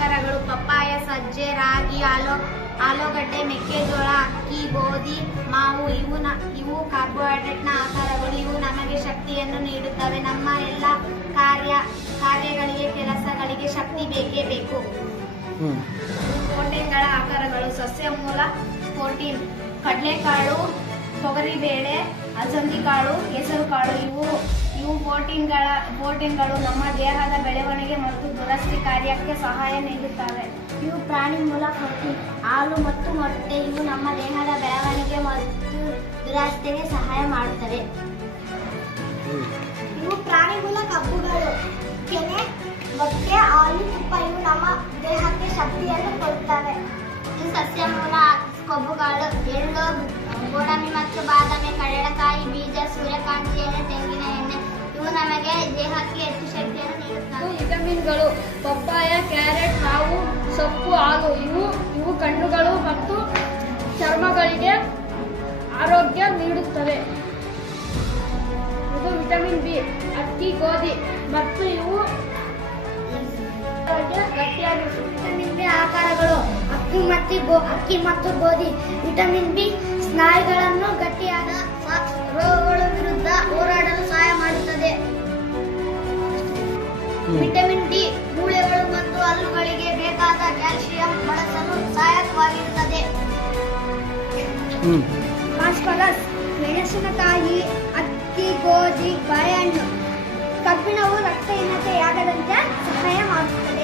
ಆಹಾರಗಳು ಪಪ್ಪಾಯ, ಸಜ್ಜೆ, ರಾಗಿ, ಆಲೂಗಡ್ಡೆ, ಮೆಕ್ಕೆಜೋಳ, ಅಕ್ಕಿ, ಗೋಧಿ, ಮಾವು ಇವು ಕಾರ್ಬೋಹೈಡ್ರೇಟ್ನ ಆಹಾರಗಳು. ಇವು ನಮಗೆ ಶಕ್ತಿಯನ್ನು ನೀಡುತ್ತವೆ. ನಮ್ಮ ಎಲ್ಲ ಕಾರ್ಯಗಳಿಗೆ ಕೆಲಸಗಳಿಗೆ ಶಕ್ತಿ ಬೇಕೇ ಬೇಕು. ಪ್ರೋಟೀನ್ಗಳ ಆಹಾರಗಳು ಸಸ್ಯ ಮೂಲ ಪ್ರೋಟೀನ್: ಕಡಲೆಕಾಳು, ತೊಗರಿಬೇಳೆ, ಅಲಸಂದಿ ಕಾಳು, ಹೆಸರು ಕಾಳು. ಇವು ಪ್ರೋಟೀನ್ಗಳು ನಮ್ಮ ದೇಹದ ಬೆಳವಣಿಗೆ ಮತ್ತು ದುರಸ್ತಿ ಕಾರ್ಯಕ್ಕೆ ಸಹಾಯ ನೀಡುತ್ತವೆ. ಇವು ಪ್ರಾಣಿ ಮೂಲ ಪ್ರೋಟೀನ್: ಹಾಲು ಮತ್ತು ಮೊಟ್ಟೆ. ಇವು ನಮ್ಮ ದೇಹದ ಬೆಳವಣಿಗೆ ಮತ್ತು ದುರಸ್ತಿಗೆ ಸಹಾಯ ಮಾಡುತ್ತವೆ. ಇವು ಪ್ರಾಣಿ ಮೂಲ ಕಬ್ಬುಗಳು: ಕೆನೆ, ಮೊಟ್ಟೆ, ಹಾಲು, ತುಪ್ಪ. ಇವು ನಮ್ಮ ದೇಹಕ್ಕೆ ಶಕ್ತಿಯನ್ನು ಕೊಡುತ್ತವೆ. ಇವು ಸಸ್ಯ ಮೂಲ ಕೊಬ್ಬುಗಳು: ಎಳ್ಳು, ಗೋಡಂಬಿ ಮತ್ತು ಬಾದಾಮಿ, ಕಡಲೆಕಾಯಿ ಬೀಜ, ಸೂರ್ಯಕಾಂತಿ ಎಣ್ಣೆ, ತೆಂಗಿನ ಎಣ್ಣೆ. ಇವು ನಮಗೆ ದೇಹಕ್ಕೆ ಹೆಚ್ಚು ಶಕ್ತಿಯನ್ನು ನೀಡುತ್ತವೆ. ವಿಟಮಿನ್ಗಳು: ಪಪ್ಪಾಯ, ಕ್ಯಾರೆಟ್, ಹಾವು, ಸೊಪ್ಪು, ಹಾಲು. ಇವು ಕಣ್ಣುಗಳು ಮತ್ತು ಚರ್ಮಗಳಿಗೆ ಆರೋಗ್ಯ ನೀಡುತ್ತವೆ. ಇದು ವಿಟಮಿನ್ ಬಿ: ಅಕ್ಕಿ, ಗೋಧಿ ಮತ್ತು ಇವು ಗಟ್ಟಿಯಾಗಿರುತ್ತವೆ. ವಿಟಮಿನ್ ಬಿ ಆಹಾರಗಳು: ಅಕ್ಕಿ ಮತ್ತು ಗೋಧಿ. ವಿಟಮಿನ್ ಬಿ ಸ್ನಾಯುಗಳನ್ನು ಗಟ್ಟಿಯಾದ ರೋಗಗಳ ವಿರುದ್ಧ ಹೋರಾಡಲು ಸಹಾಯ ಮಾಡುತ್ತದೆ. ವಿಟಮಿನ್ ಡಿ ಮೂಳೆಗಳು ಮತ್ತು ಹಲ್ಲುಗಳಿಗೆ ಬೇಕಾದ ಕ್ಯಾಲ್ಸಿಯಂ ಬಳಸಲು ಸಹಾಯಕವಾಗಿರುತ್ತದೆ. ಫಾಸ್ಫರಸ್: ಮೆಣಸಿನಕಾಯಿ, ಅಕ್ಕಿ, ಗೋಧಿ, ಬಾಳೆಹಣ್ಣು. ಕಬ್ಬಿಣವು ರಕ್ತಹೀನತೆಯಾಗದಂತೆ ಸಹಾಯ ಮಾಡುತ್ತದೆ.